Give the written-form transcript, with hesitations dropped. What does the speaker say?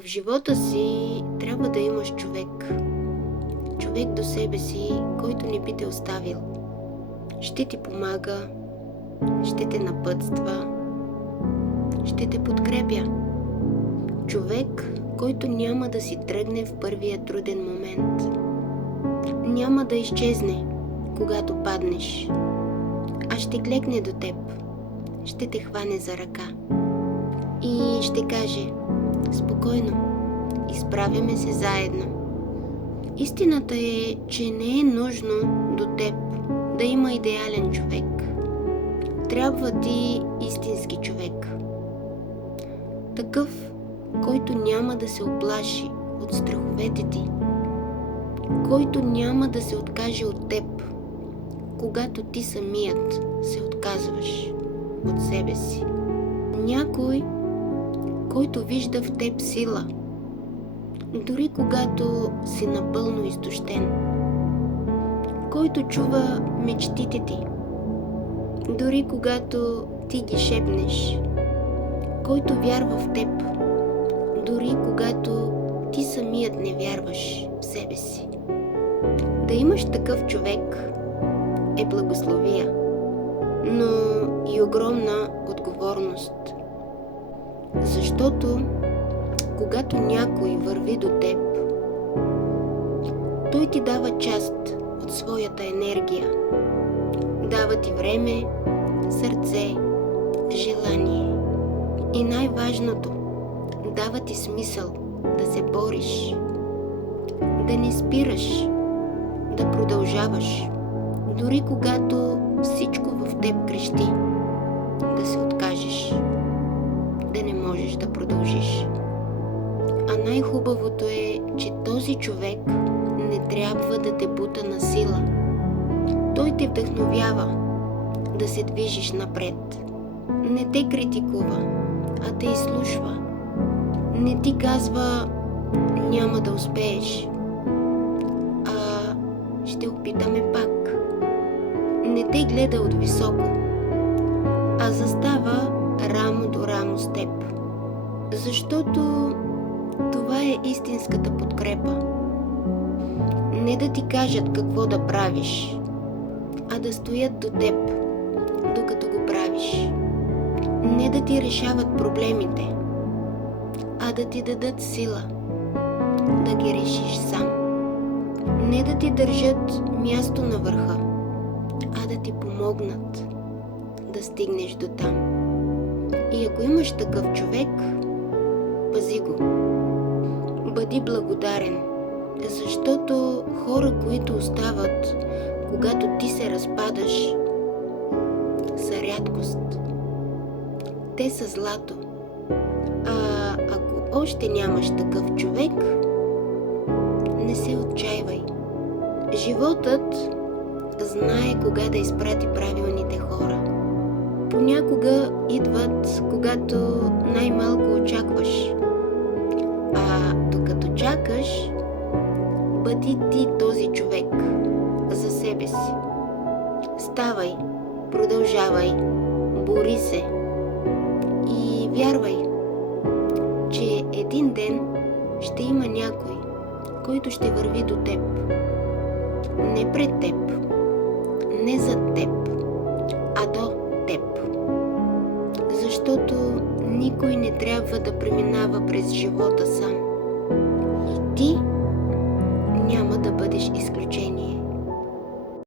В живота си трябва да имаш човек. Човек до себе си, който не би те оставил. Ще ти помага, ще те напътства, ще те подкрепя. Човек, който няма да си тръгне в първия труден момент. Няма да изчезне, когато паднеш, а ще клекне до теб, ще те хване за ръка и ще каже: спокойно, изправяме се заедно. Истината е, че не е нужно до теб да има идеален човек. Трябва ти истински човек. Такъв, който няма да се оплаши от страховете ти, който няма да се откаже от теб, когато ти самият се отказваш от себе си. Някой, който вижда в теб сила, дори когато си напълно изтощен, който чува мечтите ти, дори когато ти ги шепнеш, който вярва в теб, дори когато ти самият не вярваш в себе си. Да имаш такъв човек е благословия, но и огромна отговорност. Защото когато някой върви до теб, той ти дава част от своята енергия. Дава ти време, сърце, желание. И най-важното, дава ти смисъл да се бориш, да не спираш, да продължаваш, дори когато всичко в теб крещи, да се откажеш, да не можеш да продължиш. А най-хубавото е, че този човек не трябва да те бута на сила. Той те вдъхновява да се движиш напред. Не те критикува, а те изслушва. Не ти казва: няма да успееш, а ще опитаме пак. Не те гледа от високо, а застава рамо до рамо с теб. Защото това е истинската подкрепа. Не да ти кажат какво да правиш, а да стоят до теб, докато го правиш. Не да ти решават проблемите, а да ти дадат сила да ги решиш сам. Не да ти държат място на върха, а да ти помогнат да стигнеш до там. И ако имаш такъв човек, пази го. Бъди благодарен, защото хора, които остават, когато ти се разпадаш, са рядкост. Те са злато. А ако още нямаш такъв човек, не се отчайвай. Животът знае кога да изпрати правилните хора. Понякога идват, когато най-малко очакваш. А докато чакаш, бъди ти този човек за себе си. Ставай, продължавай, бори се и вярвай, че един ден ще има някой, който ще върви до теб. Не пред теб, не зад теб, а до теб. Защото никой не трябва да преминава през живота сам.